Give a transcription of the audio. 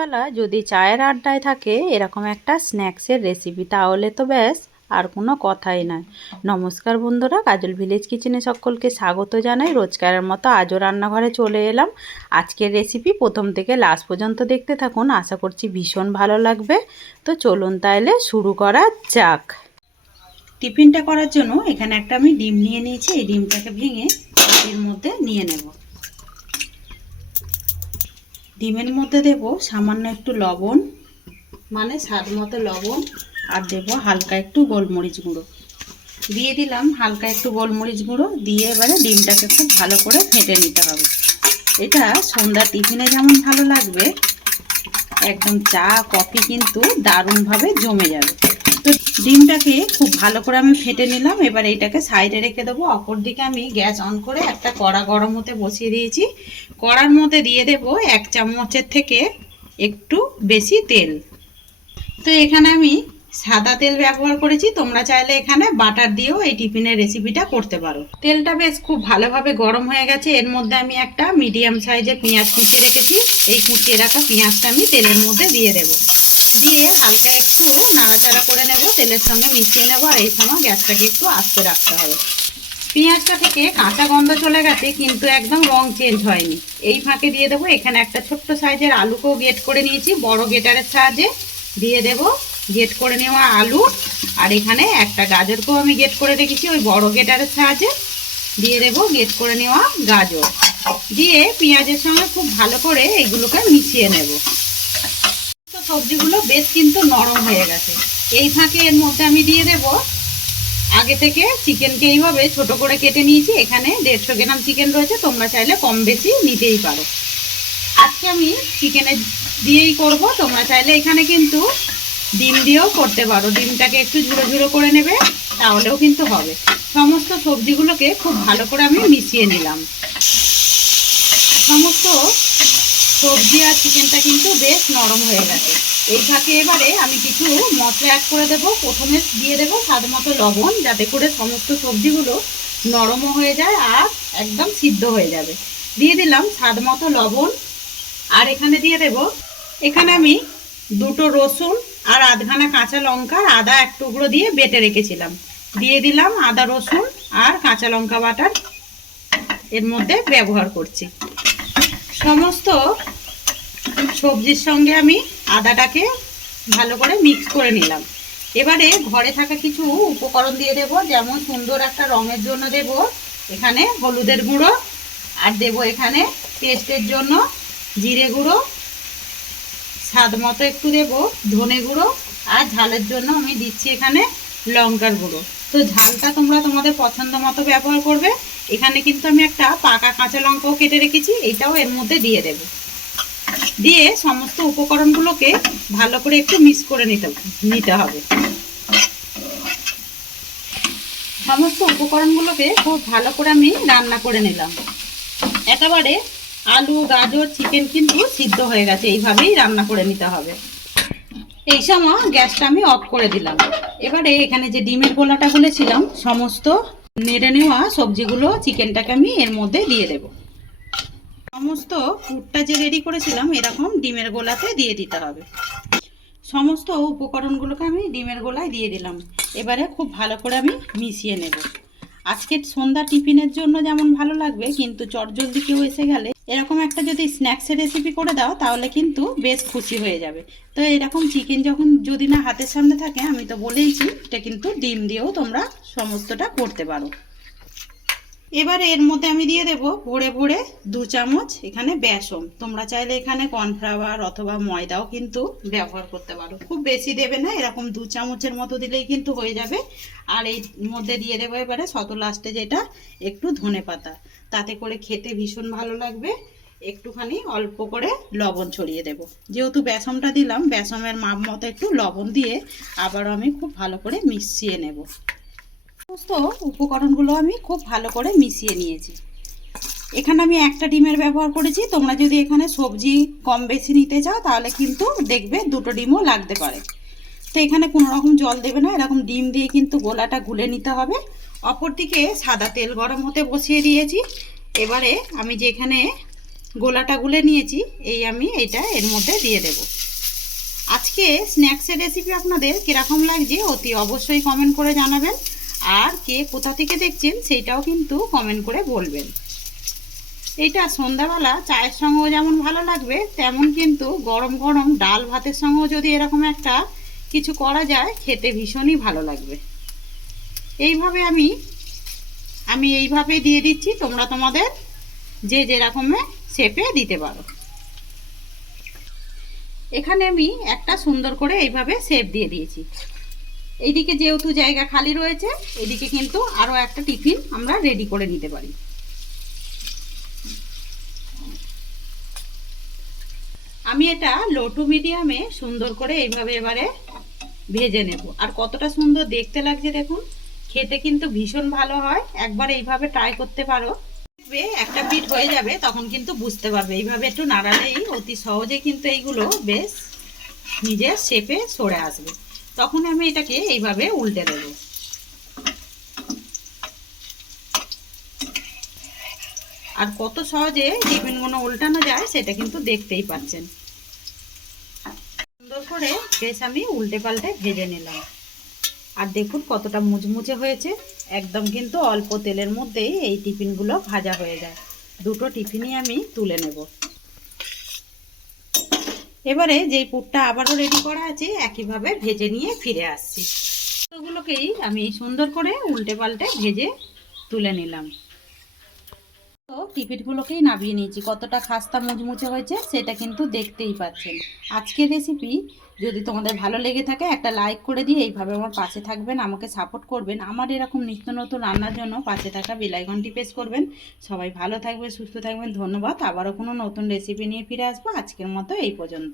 বেলা যদি চায়ের আড্ডায় থাকে এরকম একটা স্ন্যাক্সের রেসিপি, তাহলে তো ব্যাস আর কোনো কথাই নয়। নমস্কার বন্ধুরা, কাজল ভিলেজ কিচেনে সকলকে স্বাগত জানাই। রোজকারের মতো আজও রান্নাঘরে চলে এলাম। আজকের রেসিপি প্রথম থেকে লাস্ট পর্যন্ত দেখতে থাকুন, আশা করছি ভীষণ ভালো লাগবে। তো চলুন তাহলে শুরু করা যাক। টিফিনটা করার জন্য এখানে একটা আমি ডিম নিয়ে নিয়েছি। এই ডিমটাকে ভেঙে এর মধ্যে নিয়ে নেব। ডিমের মধ্যে দেব সামান্য একটু লবণ, মানে স্বাদ মতো লবণ, আর দেব হালকা একটু গোলমরিচ গুঁড়ো। দিয়ে দিলাম হালকা একটু গোলমরিচ গুঁড়ো দিয়ে এবারে ডিমটাকে খুব ভালো করে ফেটে নিতে হবে। এটা সন্ধ্যার টিফিনে যেমন ভালো লাগবে, একদম চা কফি কিন্তু দারুণভাবে জমে যাবে। তো ডিমটাকে খুব ভালো করে আমি ফেটে নিলাম। এবার এইটাকে সাইডে রেখে দেবো। অপর দিকে আমি গ্যাস অন করে একটা কড়া গরম হতে বসিয়ে দিয়েছি। কড়ার মধ্যে দিয়ে দেব 1 চামচের থেকে একটু বেশি তেল। তো এখানে আমি সাদা তেল ব্যবহার করেছি, তোমরা চাইলে এখানে বাটার দিয়েও এই টিফিনের রেসিপিটা করতে পারো। তেলটা বেশ খুব ভালোভাবে গরম হয়ে গেছে। এর মধ্যে আমি একটা মিডিয়াম সাইজের পেঁয়াজ কুচিয়ে রেখেছি। এই কুচিয়ে রাখা পেঁয়াজটা আমি তেলের মধ্যে দিয়ে দেবো। দিয়ে হালকা একটু নাড়াচাড়া করে নেব, তেলের সঙ্গে মিশিয়ে নেব। আর এই সময় গ্যাসটাকে একটু আস্তে রাখতে হবে। পেঁয়াজটা থেকে কাঁচা গন্ধ চলে গেছে, কিন্তু একদম রং চেঞ্জ হয়নি। এই ফাঁকে দিয়ে দেবো এখানে একটা ছোট্ট সাইজের আলুকেও গেট করে নিয়েছি, বড় গেটারের সাহায্যে দিয়ে দেব গেট করে নেওয়া আলু। আর এখানে একটা গাজরকেও আমি গেট করে রেখেছি, ওই বড় গেটারের সাহায্যে দিয়ে দেব গেট করে নেওয়া গাজর। দিয়ে পেঁয়াজের সঙ্গে খুব ভালো করে এগুলোকে মিশিয়ে নেব। সবজিগুলো বেশ কিন্তু নরম হয়ে গেছে। এই ফাঁকে এর মধ্যে আমি দিয়ে দেব আগে থেকে চিকেনকে এইভাবে ছোট করে কেটে নিয়েছি। এখানে 150 গ্রাম চিকেন রয়েছে, তোমরা চাইলে কম বেশি নিতেই পারো। আজকে আমি চিকেনের দিয়েই করব, তোমরা চাইলে এখানে কিন্তু ডিম দিয়েও করতে পারো। ডিমটাকে একটু ঝুড়ো ঝুড়ো করে নেবে, তাহলেও কিন্তু হবে। সমস্ত সবজিগুলোকে খুব ভালো করে আমি মিশিয়ে নিলাম। সমস্ত সবজি আর চিকেনটা কিন্তু বেশ নরম হয়ে গেছে। এই ফাঁকে এবারে আমি কিছু মশলা অ্যাড করে দেবো। প্রথমে দিয়ে দেবো স্বাদ মতো লবণ, যাতে করে সমস্ত সবজিগুলো নরমও হয়ে যায় আর একদম সিদ্ধ হয়ে যাবে। দিয়ে দিলাম স্বাদ মতো লবণ। আর এখানে দিয়ে দেব, এখানে আমি 2টো রসুন আর আধখানা কাঁচা লঙ্কা, আদা 1 টুকরো দিয়ে বেটে রেখেছিলাম। দিয়ে দিলাম আদা রসুন আর কাঁচা লঙ্কা বাটা এর মধ্যে ব্যবহার করছি। সমস্ত সবজির সঙ্গে আমি আদাটাকে ভালো করে মিক্স করে নিলাম। এবারে ঘরে থাকা কিছু উপকরণ দিয়ে দেব, যেমন সুন্দর একটা রঙের জন্য দেব এখানে হলুদের গুঁড়ো, আর দেব এখানে টেস্টের জন্য জিরে গুঁড়ো, স্বাদ মতো একটু দেব ধনে গুঁড়ো, আর ঝালের জন্য আমি দিচ্ছি এখানে লঙ্কার গুঁড়ো। তো ঝালটা তোমরা তোমাদের পছন্দ মতো ব্যবহার করবে। এখানে কিন্তু আমি একটা পাকা কাঁচা লঙ্কাও কেটে রেখেছি, এটাও এর মধ্যে দিয়ে দেব। দিয়ে সমস্ত উপকরণগুলোকে ভালো করে একটু মিক্স করে নিতে হবে। সমস্ত উপকরণগুলোকে খুব ভালো করে আমি রান্না করে নিলাম। একেবারে আলু গাজর চিকেন কিন্তু সিদ্ধ হয়ে গেছে, এইভাবেই রান্না করে নিতে হবে। এই সময় গ্যাসটা আমি অফ করে দিলাম। এবারে এখানে যে ডিমের গোলাটা গুলেছিলাম, সমস্ত নেড়ে নেওয়া সবজিগুলো চিকেনটাকে আমি এর মধ্যে দিয়ে দেব। সমস্ত পুরটা যে রেডি করেছিলাম এরকম ডিমের গোলাতে দিয়ে দিতে হবে। সমস্ত উপকরণগুলোকে আমি ডিমের গোলায় দিয়ে দিলাম। এবারে খুব ভালো করে আমি মিশিয়ে নেব। আজকের সন্ধ্যা টিফিনের জন্য যেমন ভালো লাগবে, কিন্তু চটজলদি কেউ এসে গেলে এরকম একটা যদি স্ন্যাক্সের রেসিপি করে দাও, তাহলে কিন্তু বেশ খুশি হয়ে যাবে। তো এরকম চিকেন যখন যদি না হাতের সামনে থাকে, আমি তো বলেইছি এটা কিন্তু ডিম দিয়েও তোমরা সমস্তটা করতে পারো। এবারে এর মধ্যে আমি দিয়ে দেব ভরে ভরে 2 চামচ এখানে বেসন। তোমরা চাইলে এখানে কর্নফ্লাওয়ার অথবা ময়দাও কিন্তু ব্যবহার করতে পারো। খুব বেশি দেবে না, এরকম 2 চামচের মতো দিলেই কিন্তু হয়ে যাবে। আর এই মধ্যে দিয়ে দেবো এবারে শত লাস্টে যেটা একটু ধনেপাতা, তাতে করে খেতে ভীষণ ভালো লাগবে। একটুখানি অল্প করে লবণ ছড়িয়ে দেব। যেহেতু বেসনটা দিলাম, বেসনের মাপ মতো একটু লবণ দিয়ে আবারও আমি খুব ভালো করে মিশিয়ে নেব। সমস্ত উপকরণগুলো আমি খুব ভালো করে মিশিয়ে নিয়েছি। এখানে আমি একটা ডিমের ব্যবহার করেছি। তোমরা যদি এখানে সবজি কম বেশি নিতে চাও, তাহলে কিন্তু দেখবে 2টো ডিমও লাগতে পারে। তো এখানে কোনো রকম জল দেবে না, এরকম ডিম দিয়ে কিন্তু গোলাটা গুলে নিতে হবে। অপরদিকে সাদা তেল গরম হতে বসিয়ে দিয়েছি। এবারে আমি যে এখানে গোলাটা গুলে নিয়েছি, আমি এইটা এর মধ্যে দিয়ে দেব। আজকে স্ন্যাক্সের রেসিপি আপনাদের কীরকম লাগছে অতি অবশ্যই কমেন্ট করে জানাবেন, আর কে কোথা থেকে দেখছেন সেইটাও কিন্তু কমেন্ট করে বলবেন। এটা সন্ধ্যাবেলা চায়ের সঙ্গেও যেমন ভালো লাগবে, তেমন কিন্তু গরম গরম ডাল ভাতের সঙ্গেও যদি এরকম একটা কিছু করা যায় খেতে ভীষণই ভালো লাগবে। এইভাবে আমি এইভাবে দিয়ে দিচ্ছি, তোমরা তোমাদের যে যেরকমের শেপে দিতে পারো। এখানে আমি একটা সুন্দর করে এইভাবে শেপ দিয়ে দিয়েছি। এইদিকে যেহেতু জায়গা খালি রয়েছে, এদিকে কিন্তু আরও একটা টিফিন আমরা রেডি করে নিতে পারি। আমি এটা লো টু মিডিয়ামে সুন্দর করে এইভাবে এবারে ভেজে নেব। আর কতটা সুন্দর দেখতে লাগছে দেখুন, খেতে কিন্তু ভীষণ ভালো হয়। একবার এইভাবে ট্রাই করতে পারো, একটা পিঠ হয়ে যাবে তখন কিন্তু বুঝতে পারবে। এইভাবে একটু নাড়ালেই অতি সহজে কিন্তু এইগুলো বেশ নিজের শেপে সরে আসবে। তখন আমি এটাকে এইভাবে উল্টে দেব। আর কত সহজে টিফিনগুলো উল্টানো যায় সেটা কিন্তু দেখতেই পাচ্ছেন। সুন্দর করে বেশ আমি উল্টে পাল্টে ভেজে নিলাম। আর দেখুন কতটা মুচমুচে হয়েছে, একদম কিন্তু অল্প তেলের মধ্যেই এই টিফিনগুলো ভাজা হয়ে যায়। দুটো টিফিনই আমি তুলে নেব। এবারে যেই পুরটা আবারও রেডি করা আছে একইভাবে ভেজে নিয়ে ফিরে আসছি। ওগুলোকেই আমি সুন্দর করে উল্টে পাল্টে ভেজে তুলে নিলাম। তো টিফিনগুলোকেই নামিয়ে নিয়েছি, কতটা খাস্তা মুচমুচে হয়েছে সেটা কিন্তু দেখতেই পাচ্ছেন। আজকের রেসিপি যদি তোমাদের ভালো লেগে থাকে একটা লাইক করে দিয়ে এইভাবে আমার পাশে থাকবেন, আমাকে সাপোর্ট করবেন। আমার এরকম নিত্য নতুন রান্নার জন্য পাশে থাকা বেল আইকনটি প্রেস করবেন। সবাই ভালো থাকবেন, সুস্থ থাকবেন। ধন্যবাদ। আবারও কোনো নতুন রেসিপি নিয়ে ফিরে আসবো। আজকের মতো এই পর্যন্ত।